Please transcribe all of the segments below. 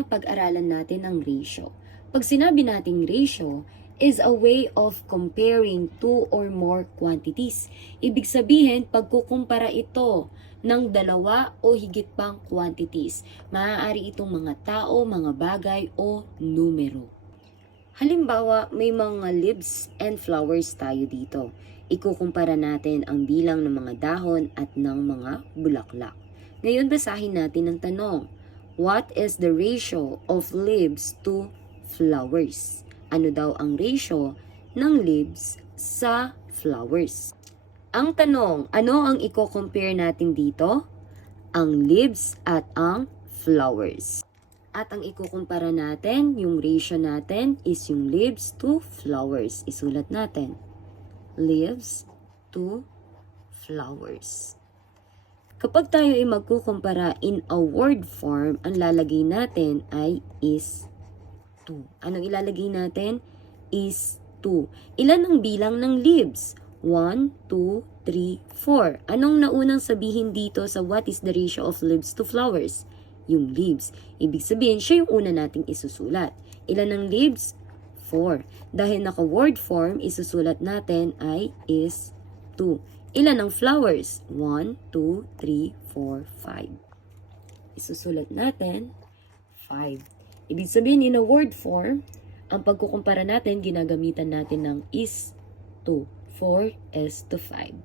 na, pag-aralan natin ang ratio. Pag sinabi nating ratio, is a way of comparing two or more quantities. Ibig sabihin, pagkukumpara ito ng dalawa o higit pang quantities. Maaari itong mga tao, mga bagay o numero. Halimbawa, may mga leaves and flowers tayo dito. Ikukumpara natin ang bilang ng mga dahon at ng mga bulaklak. Ngayon, basahin natin ang tanong. What is the ratio of leaves to flowers? Ano daw ang ratio ng leaves sa flowers? Ang tanong, ano ang i-compare natin dito? Ang leaves at ang flowers. At ang ikukumpara natin, yung ratio natin is yung leaves to flowers. Isulat natin. Leaves to flowers. Kapag tayo ay magkukumpara in a word form, ang lalagay natin ay is 2. Anong ilalagay natin? Is 2. Ilan ang bilang ng leaves? 1, 2, 3, 4. Anong naunang sabihin dito sa what is the ratio of leaves to flowers? Yung leaves. Ibig sabihin, siya yung una nating isusulat. Ilan ang leaves? 4. Dahil naka-word form, isusulat natin ay is 2. Ilan ang flowers? 1, 2, 3, 4, 5. Isusulat natin 5. Ibig sabihin, in a word form, ang pagkukumpara natin, ginagamitan natin ng is to. 4 is to 5.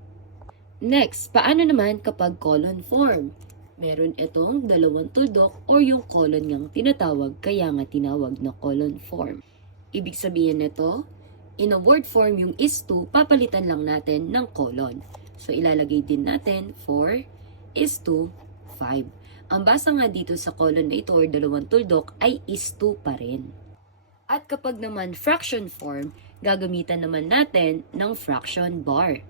Next, paano naman kapag colon form? Meron itong dalawang tuldok or yung colon ngang tinatawag, kaya nga tinawag na colon form. Ibig sabihin nito, in a word form yung is to, papalitan lang natin ng colon. So, ilalagay din natin 4 is to 5. Ang basa nga dito sa colon na ito or dalawang tuldok ay is to pa rin. At kapag naman fraction form, gagamitan naman natin ng fraction bar.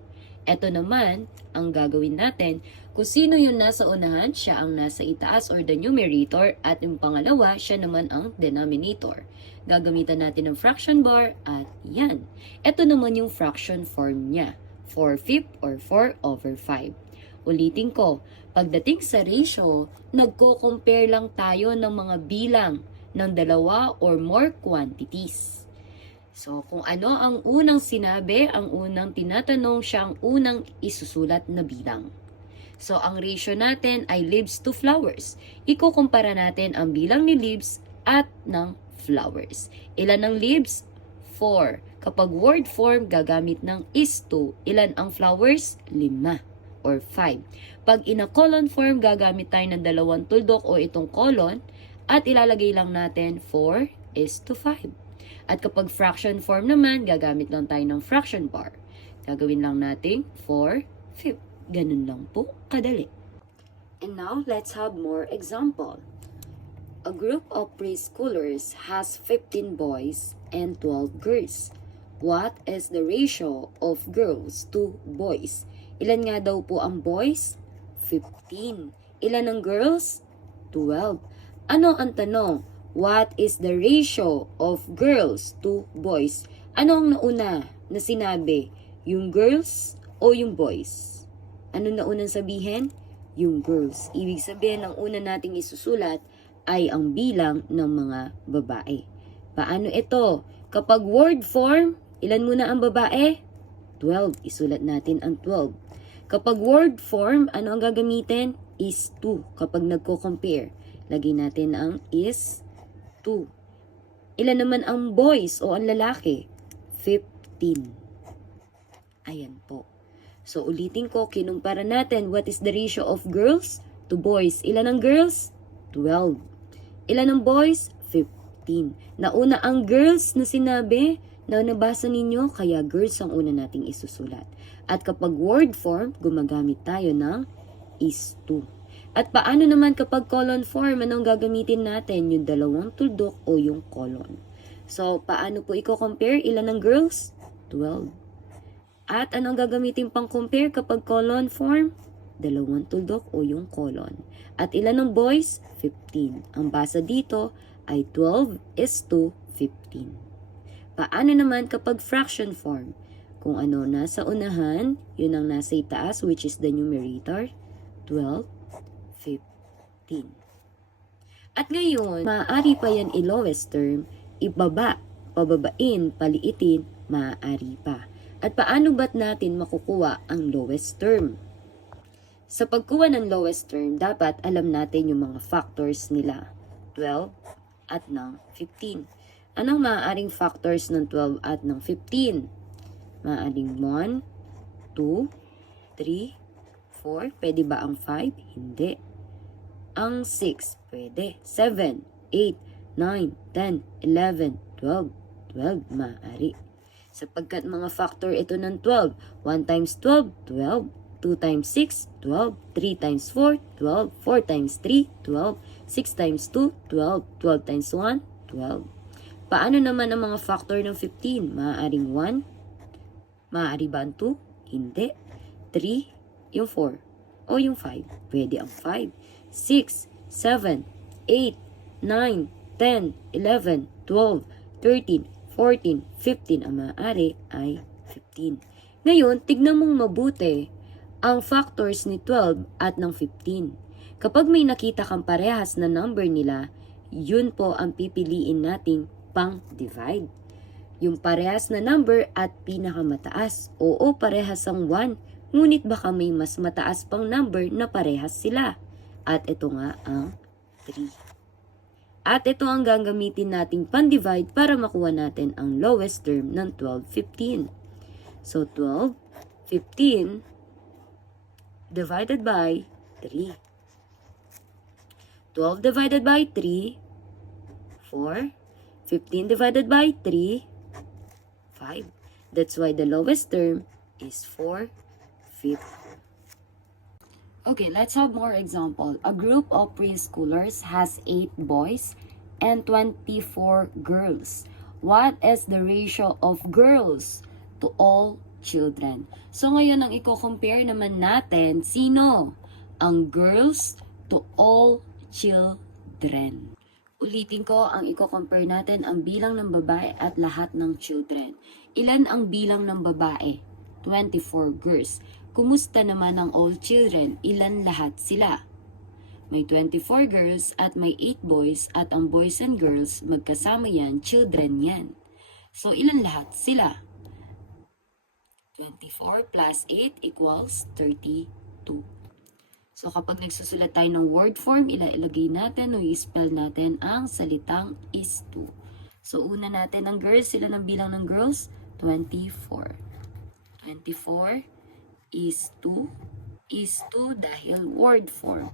Ito naman, ang gagawin natin, kung sino yung nasa unahan, siya ang nasa itaas or the numerator at yung pangalawa, siya naman ang denominator. Gagamitan natin ng fraction bar at yan. Ito naman yung fraction form niya, 4/5 or 4/5. Ulitin ko, pagdating sa ratio, nagko-compare lang tayo ng mga bilang ng dalawa or more quantities. So, kung ano ang unang sinabi, ang unang tinatanong, siya ang unang isusulat na bilang. So, ang ratio natin ay leaves to flowers. Ikukumpara natin ang bilang ni leaves at ng flowers. Ilan ang leaves? 4. Kapag word form, gagamit ng is to. Ilan ang flowers? 5 or 5. Pag in a colon form, gagamit tayo ng dalawang tuldok o itong colon at ilalagay lang natin 4 is to 5. At kapag fraction form naman, gagamit lang tayo ng fraction bar. Gagawin lang natin 4/5. Ganun lang po kadali. And now, let's have more example. A group of preschoolers has 15 boys and 12 girls. What is the ratio of girls to boys? Ilan nga daw po ang boys? 15. Ilan ang girls? 12. Ano ang tanong? What is the ratio of girls to boys? Ano ang nauna na sinabi? Yung girls o yung boys? Ano naunang sabihin? Yung girls. Ibig sabihin, ang una nating isusulat ay ang bilang ng mga babae. Paano ito? Kapag word form, ilan muna ang babae? 12. Isulat natin ang 12. Kapag word form, ano ang gagamitin? Is to. Kapag nagko-compare, lagay natin ang is 2. Ilan naman ang boys o ang lalaki? 15. Ayan po. So, ulitin ko, kinumpara natin what is the ratio of girls to boys. Ilan ang girls? 12. Ilan ang boys? 15. Nauna ang girls na sinabi na nabasa ninyo, kaya girls ang una nating isusulat. At kapag word form, gumagamit tayo ng is to. At paano naman kapag colon form, anong gagamitin natin? Yung dalawang tuldok o yung colon. So, paano po i-compare? Ilan ang girls? 12. At anong gagamitin pang compare kapag colon form? Dalawang tuldok o yung colon. At ilan ang boys? 15. Ang basa dito ay 12 is to 15. Paano naman kapag fraction form? Kung ano nasa unahan, yun ang nasa itaas, which is the numerator, 12, 15. At ngayon, maaari pa yan i-lowest term, ibaba, pababain, paliitin, maaari pa. At paano ba't natin makukuha ang lowest term? Sa pagkuha ng lowest term, dapat alam natin yung mga factors nila, 12 at ng 15. Anong maaaring factors ng 12 at ng 15? Maaaring 1, 2, 3, 4. Pwede ba ang 5? Hindi. Ang 6, pwede. 7, 8, 9, 10, 11, 12. 12, maaari. Sapagkat mga factor ito ng 12. 1 times 12, 12. 2 times 6, 12. 3 times 4, 12. 4 times 3, 12. 6 times 2, 12. 12 times 1, 12. Paano naman ang mga factor ng 15? Maaaring 1. Maaari ba ang 2? Hindi. 3, yung 4. O yung 5. Pwede ang 5. 6, 7, 8, 9, 10, 11, 12, 13, 14, 15. Ang maaari ay 15. Ngayon, tignan mong mabuti ang factors ni 12 at ng 15. Kapag may nakita kang parehas na number nila, yun po ang pipiliin nating pang-divide. Yung parehas na number at pinakamataas. Oo, parehas ang 1. Ngunit baka may mas mataas pang number na parehas sila. At ito nga ang 3. At ito ang gagamitin nating pan-divide para makuha natin ang lowest term ng 12, 15. So 12, 15 divided by 3. 12 divided by 3, 4. 15 divided by 3, 5. That's why the lowest term is 4, 5. Okay, let's have more example. A group of preschoolers has 8 boys and 24 girls. What is the ratio of girls to all children? So ngayon ang i-compare naman natin, sino? Ang girls to all children. Ulitin ko, ang i-compare natin ang bilang ng babae at lahat ng children. Ilan ang bilang ng babae? 24 girls. Kumusta naman ang all children? Ilan lahat sila? May 24 girls at may 8 boys at ang boys and girls magkasama yan, children yan. So ilan lahat sila? 24 plus 8 equals 32. So kapag nagsusulat tayo ng word form, ilagay natin o i-spell natin ang salitang is to. So una natin ang girls, sila ng bilang ng girls? 24. 24 is 2 dahil word form.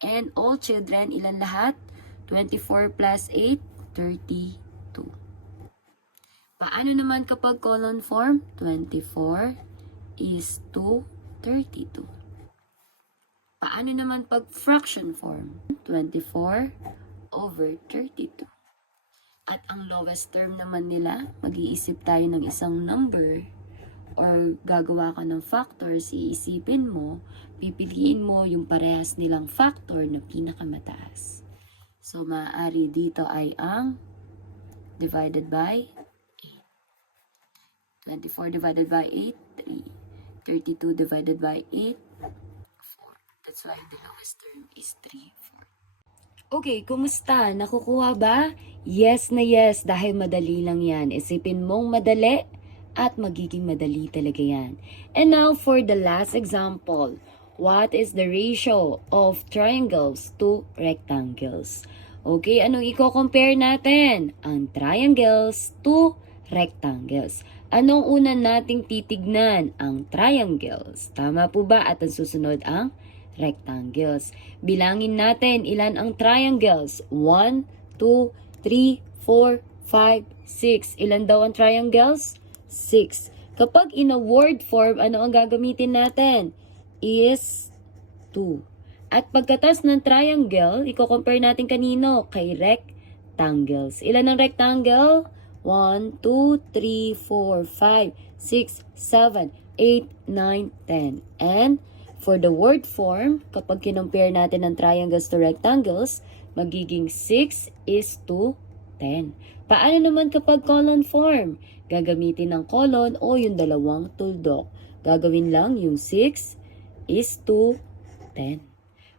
And all children, ilan lahat? 24 plus 8, 32. Paano naman kapag colon form? 24 is 32. Paano naman pag fraction form? 24 over 32. At ang lowest term naman nila, mag-iisip tayo ng isang number or gagawa ka ng factors, iisipin mo, pipiliin mo yung parehas nilang factor na pinakamataas. So, maaari dito ay ang divided by 8. 24 divided by 8, 3. 32 divided by 8, 4. That's why the lowest term is 3, 4. Okay, kumusta? Nakukuha ba? Yes na yes, dahil madali lang yan. Isipin mong madali, at magiging madali talaga yan. And now for the last example. What is the ratio of triangles to rectangles? Okay, anong i-compare natin? Ang triangles to rectangles. Anong una nating titignan? Ang triangles. Tama po ba? At ang susunod ang rectangles. Bilangin natin ilan ang triangles. 1, 2, 3, 4, 5, 6. Ilan daw ang triangles? 6. Kapag in a word form, ano ang gagamitin natin? Is 2. At pagkatas ng triangle, i-compare natin kanino? Kay rectangles. Ilan ang rectangle? 1, 2, 3, 4, 5, 6, 7, 8, 9, 10. And for the word form, kapag kinompare natin ng triangles to rectangles, magiging 6 is to 10. Paano naman kapag colon form? Gagamitin ng colon o yung dalawang tuldok. Gagawin lang yung 6 is to 10.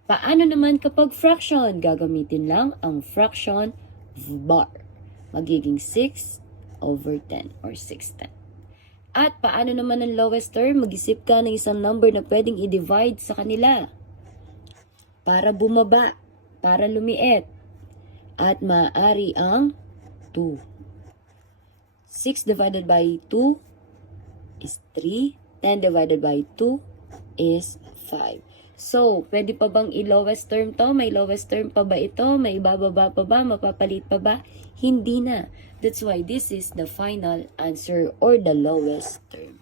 Paano naman kapag fraction? Gagamitin lang ang fraction bar. Magiging 6/10 or 6/10. At paano naman ang lowest term? Mag-isip ka ng isang number na pwedeng i-divide sa kanila. Para bumaba, para lumiit. At maaari ang 2. 6 divided by 2 is 3. 10 divided by 2 is 5. So, pwede pa bang i-lowest term to? May lowest term pa ba ito? May ibababa pa ba? Mapapalit pa ba? Hindi na. That's why this is the final answer or the lowest term.